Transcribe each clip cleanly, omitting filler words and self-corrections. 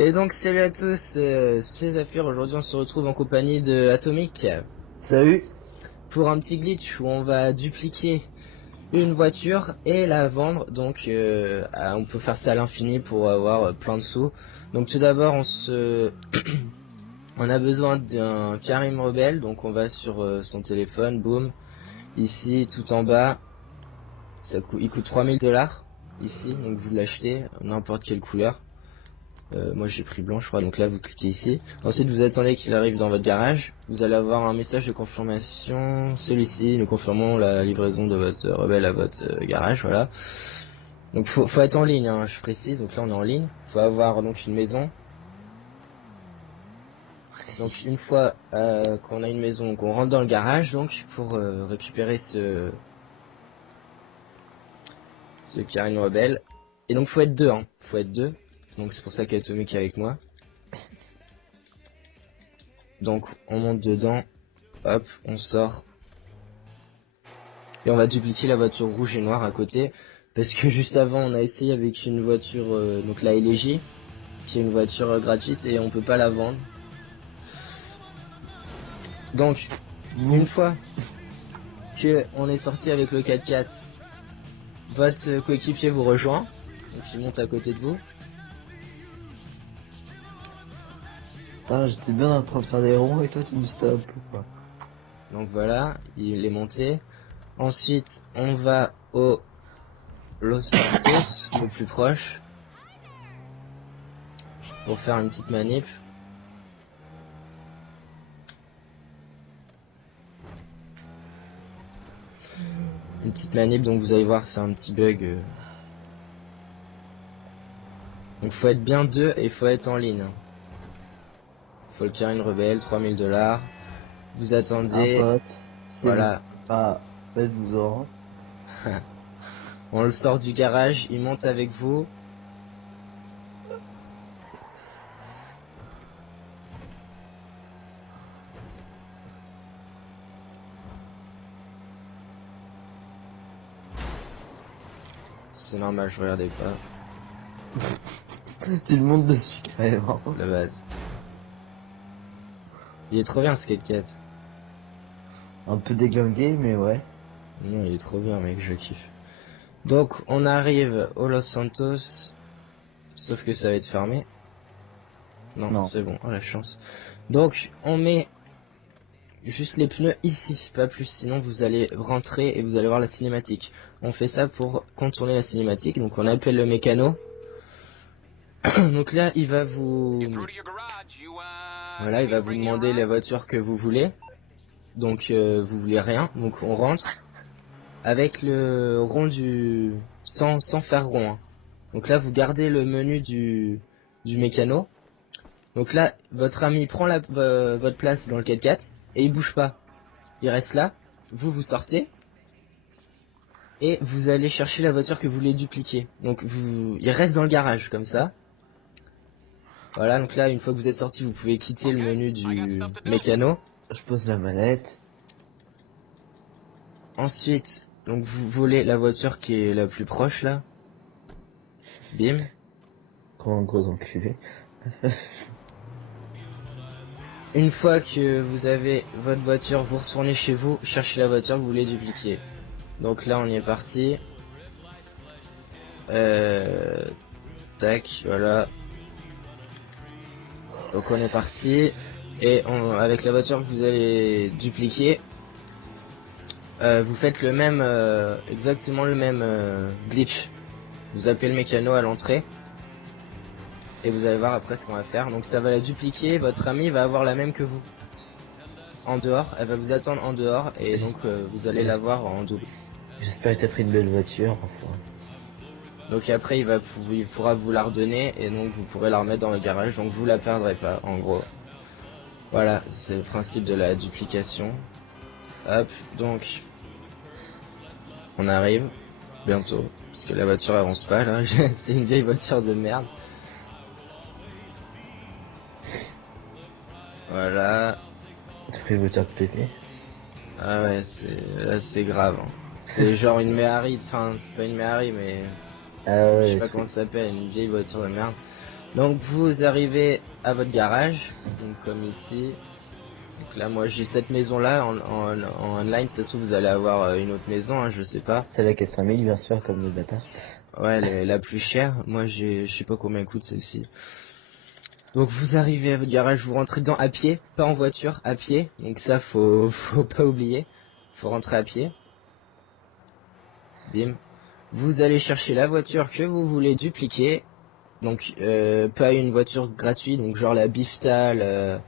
Et donc salut à tous, c'est Zafir. Aujourd'hui on se retrouve en compagnie de Atomic Salut. pour un petit glitch où on va dupliquer une voiture et la vendre. Donc on peut faire ça à l'infini pour avoir plein de sous. Donc tout d'abord on a besoin d'un Karim Rebelle. Donc on va sur son téléphone, boum, ici tout en bas, il coûte 3000 $ ici, donc vous l'achetez n'importe quelle couleur. Moi j'ai pris blanc je crois, donc là vous cliquez ici. Ensuite vous attendez qu'il arrive dans votre garage. Vous allez avoir un message de confirmation. Celui-ci, nous confirmons la livraison de votre rebelle à votre garage, voilà. Donc faut être en ligne, hein, je précise. Donc là on est en ligne. Faut avoir donc une maison. Donc une fois qu'on a une maison, qu'on rentre dans le garage donc pour récupérer ce Karine Rebelle. Et donc faut être deux, hein. Faut être deux. Donc c'est pour ça qu'Atomic est avec moi. Donc on monte dedans, hop, on sort. Et on va dupliquer la voiture rouge et noire à côté. Parce que juste avant on a essayé avec une voiture, donc la LG, qui est une voiture gratuite et on peut pas la vendre. Donc une fois que on est sorti avec le 4x4, votre coéquipier vous rejoint. Donc il monte à côté de vous. Putain, j'étais bien en train de faire des ronds et toi tu me stops ou quoi? Donc voilà, il est monté. Ensuite on va au Los Santos, le plus proche, pour faire une petite manip. Une petite manip, donc vous allez voir que c'est un petit bug. Donc faut être bien deux et faut être en ligne. Faut le Karine Rebelle, 3000 $. Vous attendez. Un pote, Voilà. Ah, faites-vous-en. On le sort du garage, il monte avec vous. C'est normal, je regardais pas. Tu le montes dessus carrément. La base. Il est trop bien ce 4x4. Un peu déglingué, mais ouais. Non, il est trop bien mec, je kiffe. Donc on arrive au Los Santos. Sauf que ça va être fermé. Non. C'est bon, oh la chance. Donc on met juste les pneus ici, pas plus, sinon vous allez rentrer et vous allez voir la cinématique. On fait ça pour contourner la cinématique, donc on appelle le mécano. Donc là il va vous... Voilà, il va vous demander la voiture que vous voulez. Donc vous voulez rien, donc on rentre avec le rond du... sans faire rond, hein. Donc là vous gardez le menu du mécano. Donc là votre ami prend votre place dans le 4x4 et il bouge pas. Il reste là, vous sortez et vous allez chercher la voiture que vous voulez dupliquer. Donc il reste dans le garage comme ça. Voilà, donc là une fois que vous êtes sorti, vous pouvez quitter le menu du mécano. Je pose la manette. Ensuite, donc vous volez la voiture qui est la plus proche là. Bim. Comme un gros enculé. Une fois que vous avez votre voiture, vous retournez chez vous, cherchez la voiture que vous voulez dupliquer. Donc là on y est parti. Tac, voilà. Donc on est parti. Et avec la voiture que vous allez dupliquer, vous faites le même, exactement le même glitch. Vous appelez le mécano à l'entrée. Et vous allez voir après ce qu'on va faire. Donc ça va la dupliquer, votre ami va avoir la même que vous. En dehors, elle va vous attendre en dehors et donc vous allez la voir en double. J'espère que t'as pris une belle voiture, enfin. Donc après il pourra vous la redonner et donc vous pourrez la remettre dans le garage, donc vous la perdrez pas en gros. Voilà, c'est le principe de la duplication. Hop, donc on arrive bientôt, parce que la voiture avance pas là, c'est une vieille voiture de merde. Voilà. T'as pris une voiture de pété. Ah ouais, là c'est grave, hein. C'est genre une Méhari, enfin c'est pas une Méhari mais Ah ouais, je sais pas comment ça s'appelle, une vieille voiture de merde. Donc vous arrivez à votre garage, donc comme ici. Donc là moi j'ai cette maison là en online, ça se trouve vous allez avoir une autre maison, hein, je sais pas. C'est la 4000 bien sûr comme le bâtard. Ouais, la plus chère. Moi je sais pas combien coûte celle-ci. Donc vous arrivez à votre garage, vous rentrez dedans à pied, pas en voiture, à pied. Donc ça faut pas oublier, faut rentrer à pied. Bim. Vous allez chercher la voiture que vous voulez dupliquer. Donc pas une voiture gratuite, donc genre la Bifta, la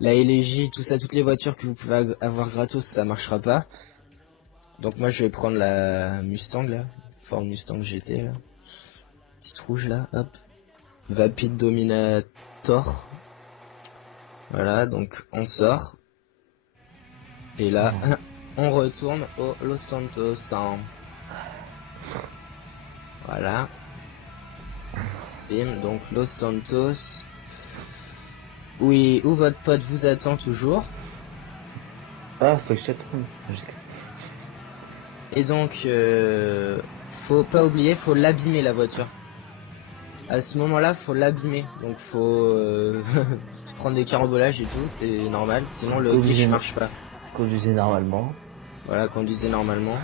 LG, tout ça, toutes les voitures que vous pouvez avoir gratos, ça marchera pas. Donc moi je vais prendre la Mustang là, Ford Mustang GT là, petite rouge là, hop, Vapid Dominator. Voilà, donc on sort et là on retourne au Los Santos. Hein. Voilà. Bim, donc Los Santos. Oui, où votre pote vous attend toujours. Ah, faut que je t'attende. Et donc, faut pas oublier, faut l'abîmer la voiture. À ce moment-là, faut l'abîmer. Donc faut se prendre des carambolages et tout, c'est normal. Sinon le glitch marche pas. Conduisez normalement. Voilà, conduisez normalement.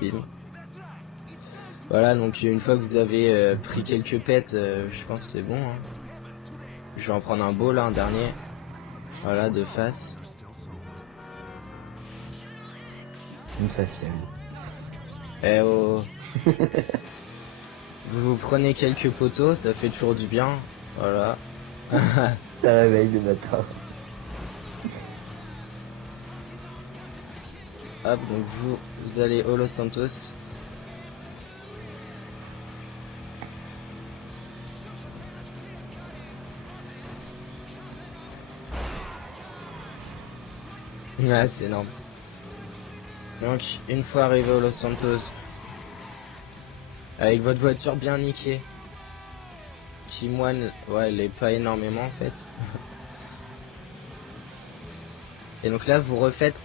Bim. Voilà, donc une fois que vous avez pris quelques pets, je pense que c'est bon. Hein. Je vais en prendre un beau là, un dernier. Voilà, de face. Une faciale. Eh oh. Vous prenez quelques poteaux, ça fait toujours du bien. Voilà. Ça réveille le matin. Hop, donc vous allez au Los Santos. Ouais, c'est énorme. Donc, une fois arrivé au Los Santos, avec votre voiture bien niquée, qui moine, ouais, elle est pas énormément en fait. Et donc là, vous refaites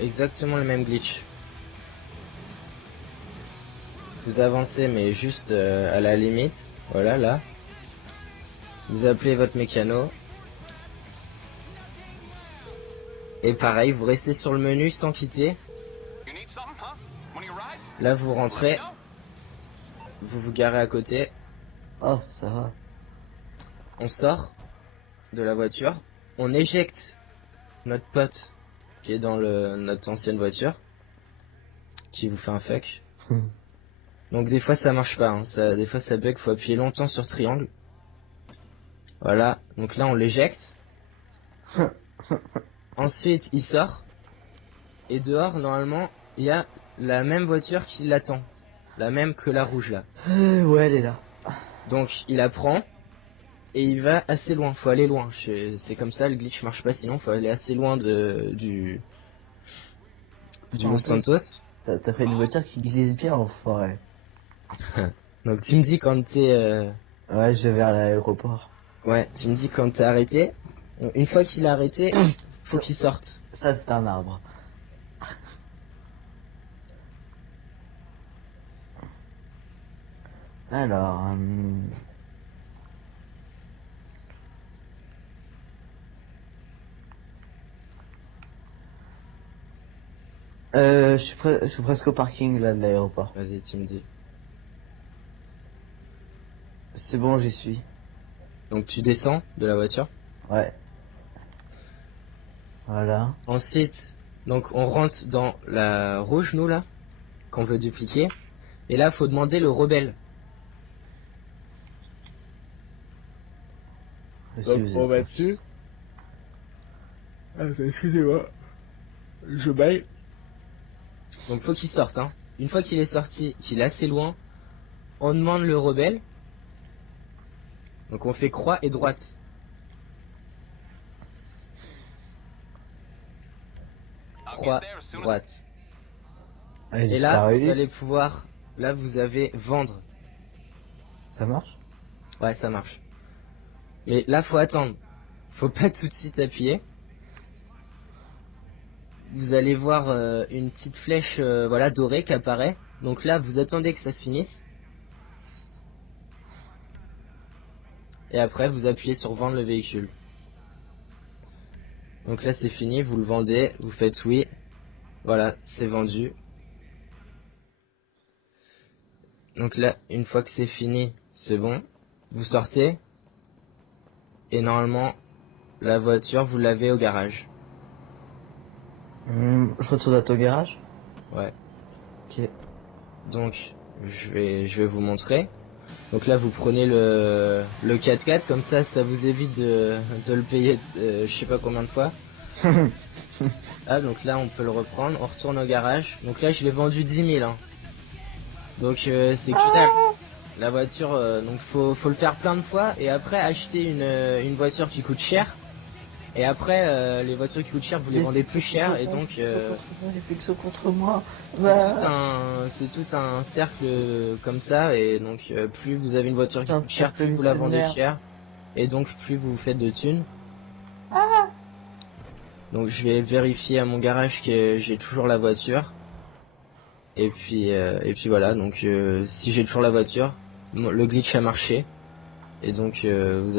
exactement le même glitch. Vous avancez, mais juste à la limite. Voilà, là. Vous appelez votre mécano. Et pareil, vous restez sur le menu sans quitter. Là, vous rentrez. Vous vous garez à côté. Oh, ça va. On sort de la voiture. On éjecte notre pote qui est dans notre ancienne voiture. Qui vous fait un fuck. Donc des fois ça marche pas. Hein. Des fois ça bug. Faut appuyer longtemps sur triangle. Voilà. Donc là on l'éjecte. Ensuite il sort. Et dehors normalement il y a la même voiture qui l'attend. La même que la rouge là. Ouais, elle est là. Donc il la prend. Et il va assez loin, faut aller loin. C'est comme ça, le glitch marche pas sinon, faut aller assez loin du Los Santos. T'as fait une voiture qui glisse bien en forêt. Donc tu me dis quand t'es... Ouais, je vais vers l'aéroport. Ouais, tu me dis quand t'es arrêté. Une fois qu'il est arrêté, faut qu'il sorte. Ça c'est un arbre. Alors... je suis presque au parking là de l'aéroport. Vas-y, tu me dis. C'est bon, j'y suis. Donc tu descends de la voiture. Ouais. Voilà. Ensuite, donc on rentre dans la rouge, nous là, qu'on veut dupliquer. Et là, faut demander le rebelle. Donc on va dessus. Ah, excusez-moi. Je baille. Donc faut qu'il sorte, hein. Une fois qu'il est sorti, qu'il est assez loin, on demande le rebelle. Donc on fait croix et droite. Croix, droite. Allez, et là, vous allez pouvoir... Là, vous avez vendre. Ça marche? Ouais, ça marche. Mais là, faut attendre. Faut pas tout de suite appuyer. Vous allez voir une petite flèche voilà, dorée qui apparaît. Donc là, vous attendez que ça se finisse. et après vous appuyez sur vendre le véhicule. Donc là c'est fini, vous le vendez, vous faites oui, voilà, c'est vendu. Donc là, une fois que c'est fini, c'est bon, vous sortez, et normalement, la voiture, vous l'avez au garage. Je retourne à ton garage. Ouais. Ok. Donc, je vais vous montrer. Donc là, vous prenez le 4x4, comme ça vous évite de le payer je sais pas combien de fois. Ah, donc là, on peut le reprendre, on retourne au garage. Donc là, je l'ai vendu 10 000, hein. Donc c'est que dalle. La voiture, donc faut le faire plein de fois, et après acheter une voiture qui coûte cher. Et après, les voitures qui coûtent cher, vous les vendez plus cher, et donc Les fixos contre moi. c'est tout un cercle comme ça, et donc plus vous avez une voiture qui coûte cher, plus vous la vendez cher, et donc plus vous faites de thunes. Donc je vais vérifier à mon garage que j'ai toujours la voiture, et puis voilà. Donc si j'ai toujours la voiture, le glitch a marché. Et donc vous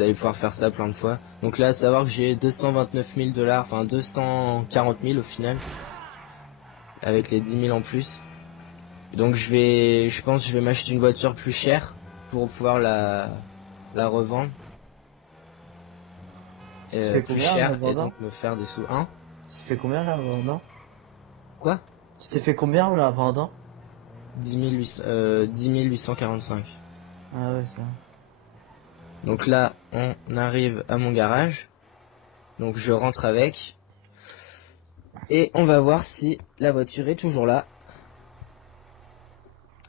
allez pouvoir faire ça plein de fois. Donc là, à savoir que j'ai 229 000 $, enfin 240 000 au final, avec les 10 000 en plus. Donc je pense que je vais m'acheter une voiture plus chère pour pouvoir la revendre. Plus cher, et donc me faire des sous. Hein? Tu fais combien là, vendant? Quoi? Tu t'es fait combien là, vendant? 10 845. Ah ouais, ça. Donc là, on arrive à mon garage. Donc je rentre avec. Et on va voir si la voiture est toujours là.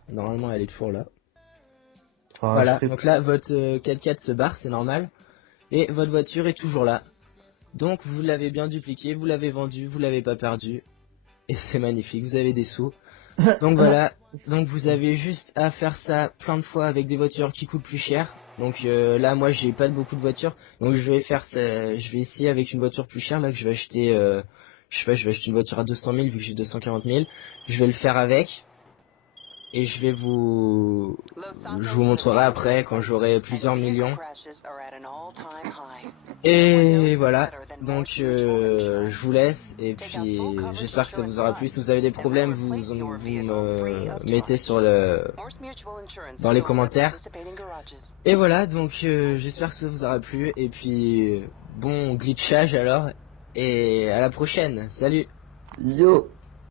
Normalement, elle est toujours là. Enfin, voilà, donc là, votre 4x4 se barre, c'est normal. Et votre voiture est toujours là. Donc vous l'avez bien dupliqué, vous l'avez vendu, vous l'avez pas perdu. Et c'est magnifique, vous avez des sous. Donc voilà, donc vous avez juste à faire ça plein de fois avec des voitures qui coûtent plus cher. Donc là, moi j'ai pas beaucoup de voitures, donc je vais faire ça, je vais essayer avec une voiture plus chère là que je vais acheter. Je sais pas, je vais acheter une voiture à 200 000 vu que j'ai 240 000. Je vais le faire avec. Et je vous montrerai après quand j'aurai plusieurs millions. Et voilà, donc je vous laisse, et puis j'espère que ça vous aura plu. Si vous avez des problèmes, vous me mettez dans les commentaires. Et voilà, donc j'espère que ça vous aura plu, et puis bon glitchage alors, et à la prochaine, salut. Yo.